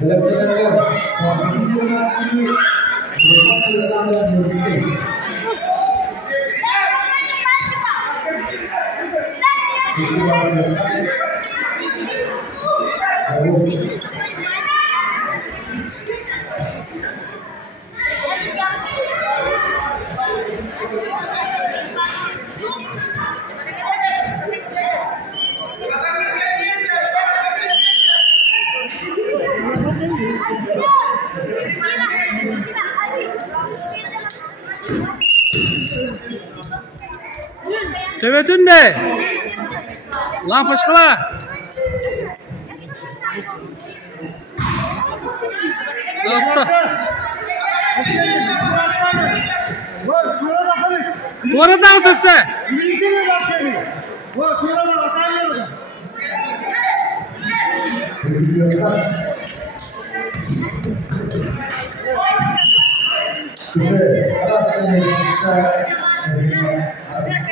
benar-benar posisinya dengan merupakan standar yang mesti. Cewek tunde, lampu sekolah. Dosta. Tuara tahu selesai. Ada